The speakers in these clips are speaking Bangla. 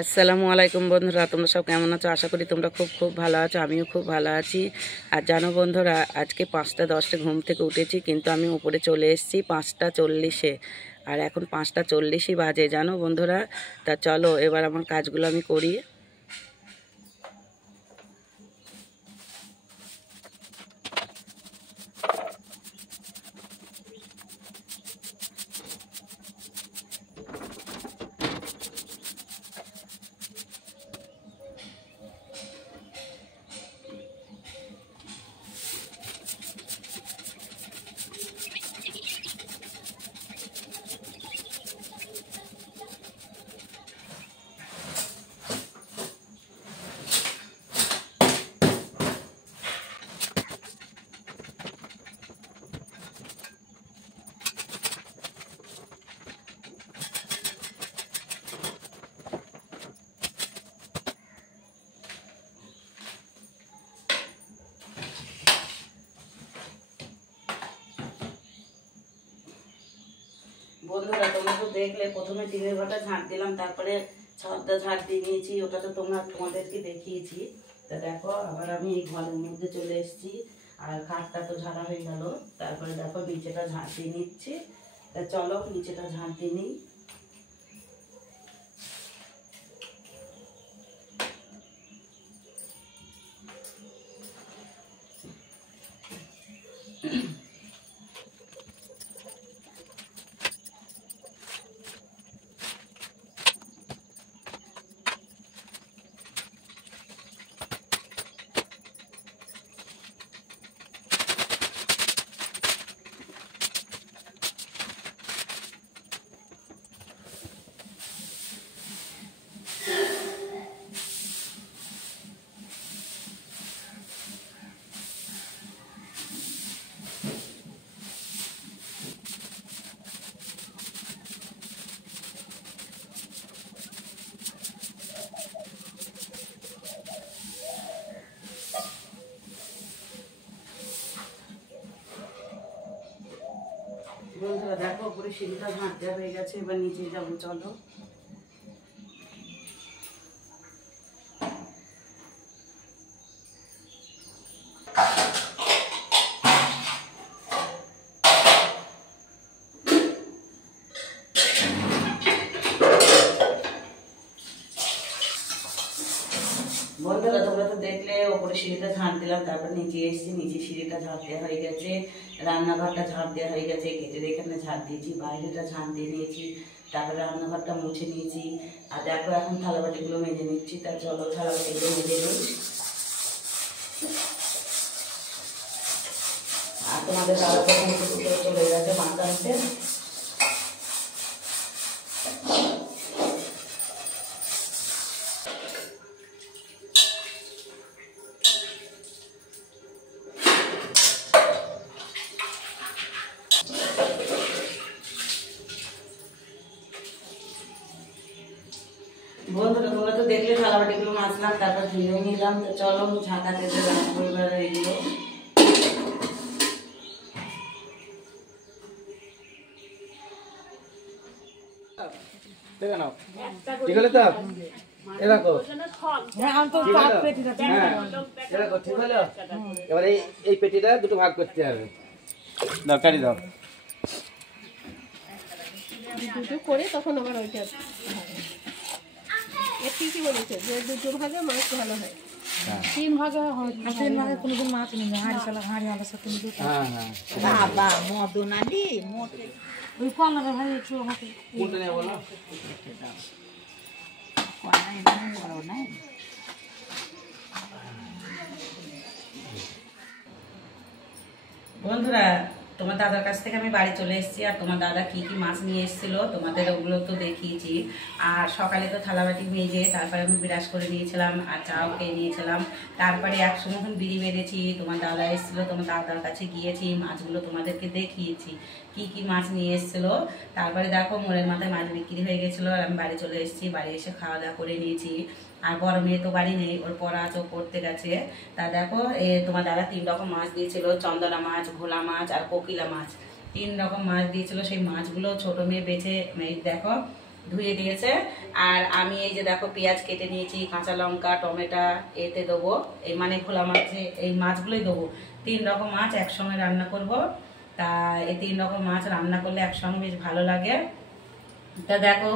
আসসালামু আলাইকুম বন্ধুরা, তোমরা সব কেমন আছো? আশা করি তোমরা খুব খুব ভালো আছো। আমিও খুব ভালো আছি। আর জানো বন্ধুরা, আজকে 5টা 10 ঘুম থেকে উঠেছি, কিন্তু আমি উপরে চলে এসেছি 5টা 40-এ। আর এখন 5টা 40ই বাজে জানো বন্ধুরা। তা চলো এবার আমার কাজগুলো আমি করি। বন্ধুরা তোমরা তো দেখলে, প্রথমে টিনের ঘরটা ঝাঁট দিলাম, তারপরে ছাদটা ঝাঁট দিয়ে নিয়েছি। ওটা তো তোমাদেরকে দেখিয়েছি। তা দেখো আবার আমি এই ঘরের মধ্যে চলে এসেছি। আর খাটটা তো ঝাড়া হয়ে গেল। তারপরে দেখো নিচেটা ঝাঁট দিয়ে নিচ্ছি। তা চলো নিচেটা ঝাঁট দিয়ে নিই। বন্ধুরা দেখো উপরে সিঁড়িটা ঝাঁট দেওয়া হয়ে গেছে, এবার নিচে যাবো চলো। বন্ধুরা তোমরা তো দেখলে, ওপরে সিঁড়িটা ঝাঁট দিলাম, তারপর নিচে এসেছি। নিচে সিঁড়িটা ঝাঁট দেওয়া হয়ে গেছে, রান্নাঘরটা ঝাঁট দেওয়া হয়ে গেছে, গেটের এখানে ঝাঁট দিয়েছি, বাইরেটা ঝাঁট দিয়ে নিয়েছি, তারপরে রান্নাঘরটা মুছে নিয়েছি। আর দেখো এখন থালাবাটিগুলো মেজে নিচ্ছি। তা চলো থালাবাটিগুলো মেজে নিই। আর তোমাদের দাদা প্রথম চলে গেছে মাছ আনতে। বন্ধুরা তোমরা তো দেখলে থালাবাটিগুলো মাজলাম, তারপর ধুয়ে নিলাম। তো চলো ঝাঁকাতে পরিবার এগুলো। ঠিক হলো তো? এরকম ঠিক হলো। এবার এই পেটিটা দুটো ভাগ করতে হবে। দরকারি দাও দুটো করে তখন আবার ওইটা কি বলেছে যে দুটো ভাগে মাছ ভালো হয়। 3 ভাগে হয়, 3 ভাগে কোনোদিন মাছ নেই, হাঁড়ি আলাদা সাথে দুটো। হ্যাঁ হ্যাঁ বাবা মদন আলি মোটে ওই কলারে ভাই একটু আমাকে কোনটা নেব বলো? কলা এমন বড় নাই। বন্ধুরা তোমার দাদার কাছ থেকে আমি বাড়ি চলে এসেছি। আর তোমার দাদা কি কি মাছ নিয়ে এসেছিল তোমাদের ওগুলো তো দেখিয়েছি। আর সকালে তো থালাবাটি মেজে তারপরে আমি বিরাজ করে নিয়েছিলাম, আর চাও খেয়ে নিয়েছিলাম। তারপরে একসঙ্গে এখন বিড়ি বেঁধেছি। তোমার দাদা এসেছিল, তোমার দাদার কাছে গিয়েছি, মাছগুলো তোমাদেরকে দেখিয়েছি কি কি মাছ নিয়ে এসেছিলো। তারপরে দেখো মোড়ের মাথায় মাছ বিক্রি হয়ে গেছিলো, আর আমি বাড়ি চলে এসেছি। বাড়ি এসে খাওয়া দাওয়া করে নিয়েছি। আর বড় মেয়ে তো বাড়ি নেই, ওর পড়া আছে, ও পড়তে গেছে। তা দেখো তোমার দাদা 3 রকম মাছ দিয়েছিল, চন্দনা মাছ, ভোলা মাছ আর কোকিলা মাছ। 3 রকম মাছ দিয়েছিল। সেই মাছগুলো ছোট মেয়ে বেছে দেখো ধুয়ে দিয়েছে। আর আমি এই যে দেখো পেঁয়াজ কেটে নিয়েছি, কাঁচা লঙ্কা, টমেটো এতে দেবো, এই মানে খোলা মাছে এই মাছগুলোই দেবো। 3 রকম মাছ একসঙ্গে রান্না করব। তা এই 3 রকম মাছ রান্না করলে একসঙ্গে বেশ ভালো লাগে। তা দেখো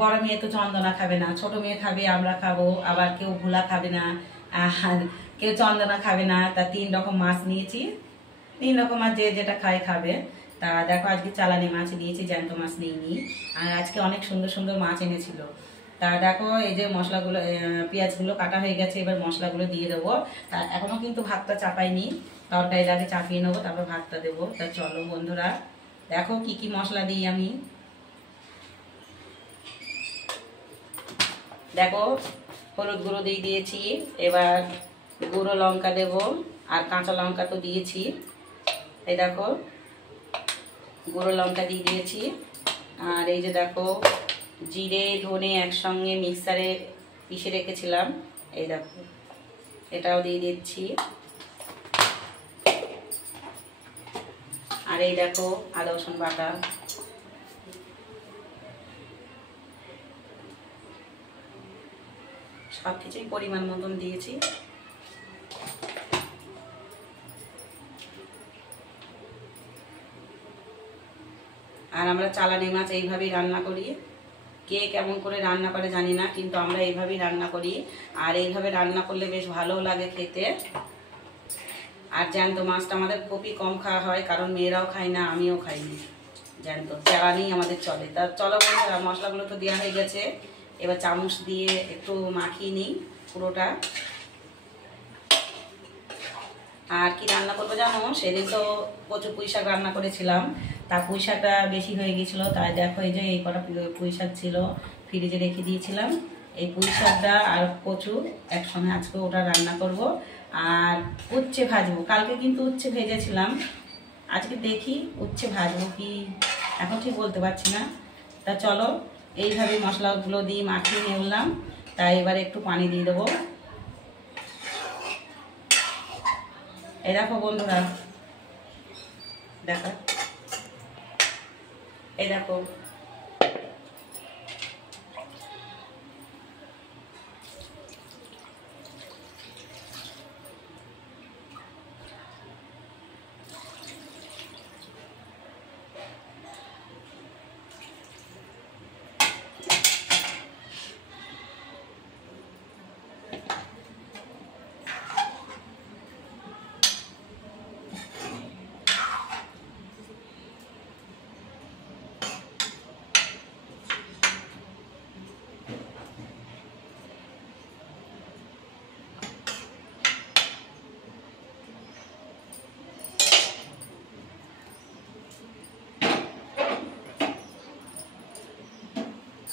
বড় মেয়ে তো চন্দনা খাবে না, ছোট মেয়ে খাবে, আমরা খাবো, আবার কেউ ভোলা খাবে না, আর কেউ চন্দনা খাবে না। তা 3 রকম মাছ নিয়েছি, 3 রকম মাছ যে যেটা খায় খাবে। তা দেখো আজকে চালানি মাছ নিয়েছি, জ্যান্ত মাছ নিইনি। আর আজকে অনেক সুন্দর সুন্দর মাছ এনেছিল। তা দেখো এই যে মশলাগুলো, পেঁয়াজগুলো কাটা হয়ে গেছে, এবার মশলাগুলো দিয়ে দেবো। তা এখনো কিন্তু ভাতটা চাপাইনি, তরকারির আগে চাপিয়ে নেবো, তারপর ভাতটা দেবো। তা চলো বন্ধুরা দেখো কি কি মশলা দিই আমি। দেখো হলুদ গুঁড়ো দিয়ে দিয়েছি, এবার গুঁড়ো লঙ্কা দেব, আর কাঁচা লঙ্কা তো দিয়েছি। এই দেখো গুঁড়ো লঙ্কা দিয়ে দিয়েছি। আর এই যে দেখো জিরে ধনে একসঙ্গে মিক্সারে পিষে রেখেছিলাম, এই দেখো এটাও দিয়ে দিচ্ছি। আর এই দেখো আদা রসুন বাটা, সব কিছুই পরিমাণ মতন দিয়েছি। আর আমরা চালানি মাছ এইভাবেই রান্না করি, কে কেমন করে রান্না করে জানি না, কিন্তু আমরা এইভাবেই রান্না করি। আর এইভাবে রান্না করলে বেশ ভালোও লাগে খেতে। আর জ্যান্ত মাছটা আমাদের খুবই কম খাওয়া হয়, কারণ মেয়েরাও খায় না, আমিও খাইনি, জ্যান্ত চালানি আমাদের চলে। তা চলো বন্ধুরা মশলাগুলো তো দেওয়া হয়ে গেছে, এবার চামচ দিয়ে একটু মাখিয়ে নিই পুরোটা। আর কি রান্না করবো জানো, সেদিন তো প্রচুর পুঁই শাক রান্না করেছিলাম, তা পুঁই শাকটা বেশি হয়ে গেছিলো। তাই দেখো এই যে এই কটা পুঁই শাক ছিল, ফ্রিজে রেখে দিয়েছিলাম। এই পুঁই শাকটা আর কচু একসঙ্গে আজকে ওটা রান্না করব। আর উচ্ছে ভাজবো, কালকে কিন্তু উচ্ছে ভেজেছিলাম, আজকে দেখি উচ্ছে ভাজবো কি এখন ঠিক বলতে পারছি না। তা চলো এইভাবে মশলাগুলো দিয়ে মাখিয়ে নিলাম। তাই এবার একটু পানি দিয়ে দেবো। এই দেখো বন্ধুরা, দেখো এই দেখো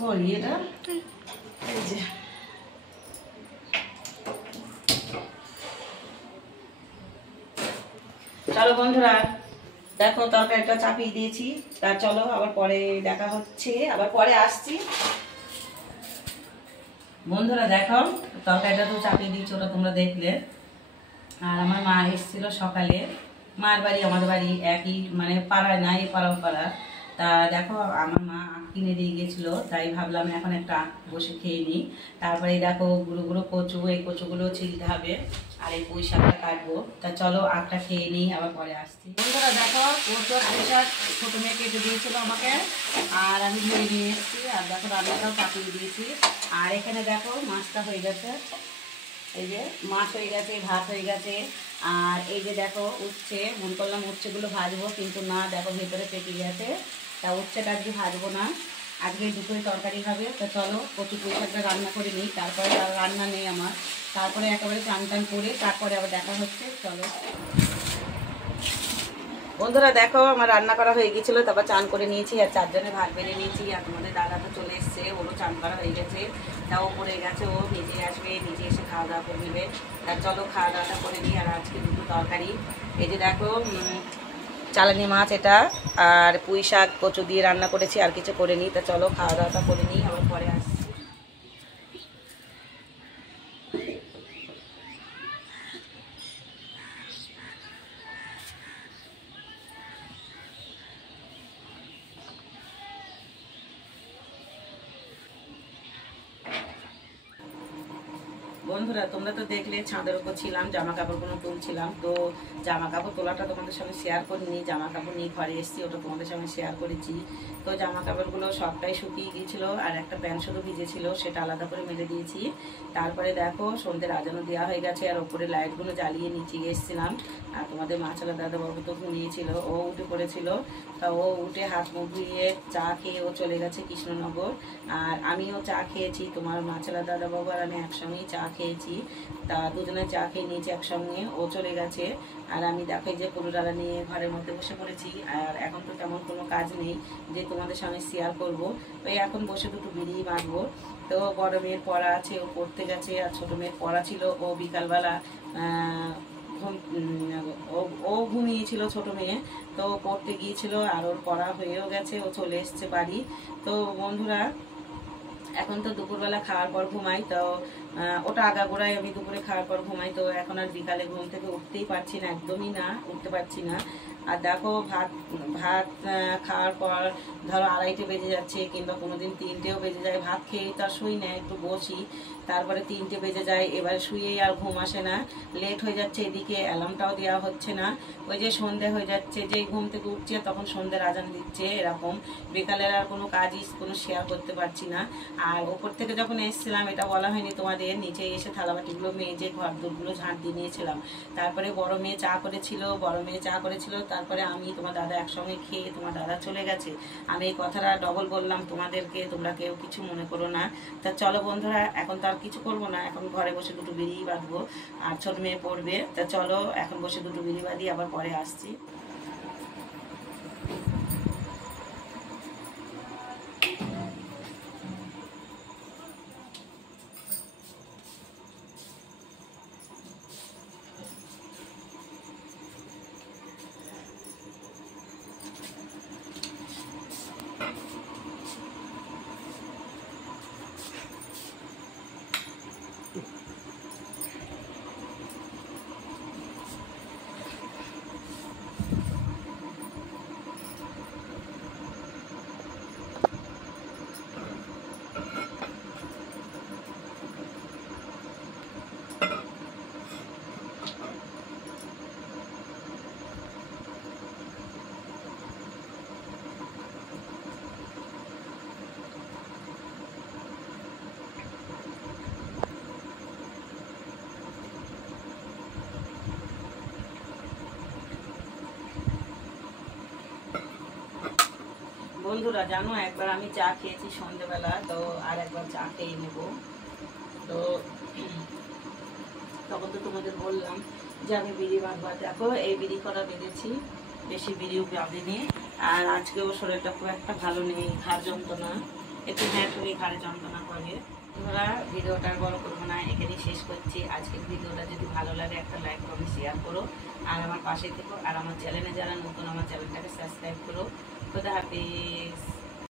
করি এটা, এই যে চলো বন্ধুরা দেখো তরকারিটা চাপিয়ে দিয়েছি। তা চলো আবার পরে দেখা হচ্ছে, আবার পরে আসছি। বন্ধুরা দেখো তরকারিটা তো চাপিয়ে দিয়েছি, ওটা তোমরা দেখলে। আর আমার মা এসেছিল সকালে, মার বাড়ি আমাদের বাড়ি একই, মানে পাড়ায় না, এই পাড়া পাড়া। তা দেখো আমার মা আখ কিনে দিয়ে গেছিলো, তাই ভাবলাম এখন একটা আখ বসে খেয়ে নিই। তারপরে দেখো গুঁড়ো গুঁড়ো কচু, এই কচুগুলো ছিলতে হবে, আর এই পুঁই শাকটা কাটবো। তা চলো আখটা খেয়ে নিই, আবার পরে আসছি। বন্ধুরা দেখো কচু আর পুঁই শাক ছোটো মেয়ে কেটে দিয়েছিলো আমাকে, আর আমি ধরে নিয়ে এসেছি। আর দেখো রান্নাটাও কাটিয়ে দিয়েছি। আর এখানে দেখো মাছটা হয়ে গেছে, এই যে মাছ হয়ে গেছে, ভাত হয়ে গেছে। আর এই যে দেখো উচ্ছে, মনে করলাম উচ্ছেগুলো ভাজবো, কিন্তু না দেখো ভেতরে পেকে গেছে। তা উচ্ছেটা আজকে ভাজবো না, আজকে দুপুরে তরকারি হবে। তো চলো কচু পুঁই শাকটা রান্না করে নিই, তারপরে আর রান্না নেই আমার। তারপরে একেবারে চান টান করে তারপরে আবার দেখা হচ্ছে। চলো বন্ধুরা দেখো আমার রান্না করা হয়ে গেছিলো, তারপর চান করে নিয়েছি, আর 4 জনে ভাত বেড়ে নিয়েছি। আর তোমাদের দাদা তো চলে এসছে, ওরও চান করা হয়ে গেছে। তাও পড়ে গেছে, ও নিজে আসবে, নিজে এসে খাওয়া দাওয়া করে নেবে। তার চলো খাওয়া দাওয়াটা করে নিই। আর আজকে দুটো তরকারি, এই যে দেখো চালানি মাছ এটা, আর পুঁই শাক কচু দিয়ে রান্না করেছি, আর কিছু করে নিই। তা চলো খাওয়া দাওয়াটা করে নিই, আবার পরে আসছি। বন্ধুরা তোমরা তো দেখলে ছাদের উপর ছিলাম, জামা কাপড়গুলো তুলছিলাম। তো জামা কাপড় তোলাটা তোমাদের সঙ্গে শেয়ার করিনি, জামা কাপড় নিয়ে ঘরে এসেছি, ওটা তোমাদের সঙ্গে শেয়ার করেছি। তো জামা কাপড়গুলো সবটাই শুকিয়ে গিয়েছিলো, আর একটা প্যান্ট শুধু ভিজেছিল, সেটা আলাদা করে মেলে দিয়েছি। তারপরে দেখো সন্ধ্যের আজানও দেওয়া হয়ে গেছে, আর ওপরে লাইটগুলো জ্বালিয়ে নিচে এসেছিলাম। আর তোমাদের মাছালা দাদাবাবু তো ঘুমিয়েছিল, ও উঠে পড়েছিল। তা ও উঠে হাত মুখ ধুয়ে চা খেয়ে ও চলে গেছে কৃষ্ণনগর। আর আমিও চা খেয়েছি, তোমার মাছালা দাদাবাবু আর আমি একসঙ্গেই চা খেয়েছি। তা দুজনে চা খেয়ে নিয়েছি একসঙ্গে, ও চলে গেছে। আর আমি দেখো যে পুরোডালা নিয়ে ঘরের মধ্যে বসে পড়েছি। আর এখন তো তেমন কোনো কাজ নেই যে তোমাদের সঙ্গে শেয়ার করব। ওই এখন বসে দুটো বিড়ি বাঁধবো। তো বড় মেয়ের পড়া আছে, ও পড়তে গেছে। আর ছোটো মেয়ের পড়া ছিল, ও বিকালবেলা ও ঘুমিয়েছিল ছোটো মেয়ে, তো পড়তে গিয়েছিল। আর ওর পড়া হয়েও গেছে, ও চলে এসছে বাড়ি। তো বন্ধুরা এখন তো দুপুরবেলা খাওয়ার পর ঘুমাই, তো ওটা আগাগোড়ায় আমি দুপুরে খাওয়ার পর ঘুমাই। তো এখন আর বিকালে ঘুম থেকে উঠতেই পারছি না, একদমই না, উঠতে পারছি না। আর দেখো ভাত খাওয়ার পর ধরো 2:30 বেজে যাচ্ছে, কিংবা কোনোদিন 3টেও বেজে যায়। ভাত খেয়েই তো আর শুই না, একটু বসি, তারপরে 3টে বেজে যায়। এবার শুয়েই আর ঘুম আসে না, লেট হয়ে যাচ্ছে। এদিকে অ্যালার্মটাও দেওয়া হচ্ছে না। ওই যে সন্ধে হয়ে যাচ্ছে, যেই ঘুম থেকে উঠছে তখন সন্ধ্যের আজান দিচ্ছে, এরকম। বিকালের আর কোনো কাজই কোনো শেয়ার করতে পারছি না। আর ওপর থেকে যখন এসেছিলাম, এটা বলা হয়নি তোমাদের, নিচে এসে থালাবাটিগুলো মেজে ঘর দোরগুলো ঝাঁট দিয়ে নিয়েছিলাম। তারপরে বড় মেয়ে চা করেছিল, তারপরে আমি তোমার দাদা একসঙ্গে খেয়ে তোমার দাদা চলে গেছে। আমি এই কথাটা ডবল বললাম তোমাদেরকে, তোমরা কেউ কিছু মনে করো না। তা চলো বন্ধুরা, এখন তো আর কিছু করবো না, এখন ঘরে বসে দুটো বিড়ি বাঁধবো। আর ছোট মেয়ে পড়বে। তা চলো এখন বসে দুটো বিড়ি বাঁধি, আবার পরে আসছি। বন্ধুরা জানো, একবার আমি চা খেয়েছি সন্ধ্যেবেলা, তো আর একবার চা খেয়ে নেব। তো তখন তো তোমাদের বললাম যে আমি বিড়ি বাঁধবা। দেখো এই বিড়ি করা বেঁধেছি, বেশি বিড়িও বাঁধিনি। আর আজকেও শরীরটা খুব একটা ভালো নেই, ঘাড় যন্ত্রণা, একটু তুমি ঘাড়ে যন্ত্রণা করে। তোমরা ভিডিওটা আর বড় করবো না, এখানেই শেষ করছি। আজকের ভিডিওটা যদি ভালো লাগে একটা লাইক কমেন্ট শেয়ার করো, আর আমার পাশে থেকো। আর আমার চ্যানেলে যারা নতুন, আমার চ্যানেলটাকে সাবস্ক্রাইব করো। খোদা হাফিজ।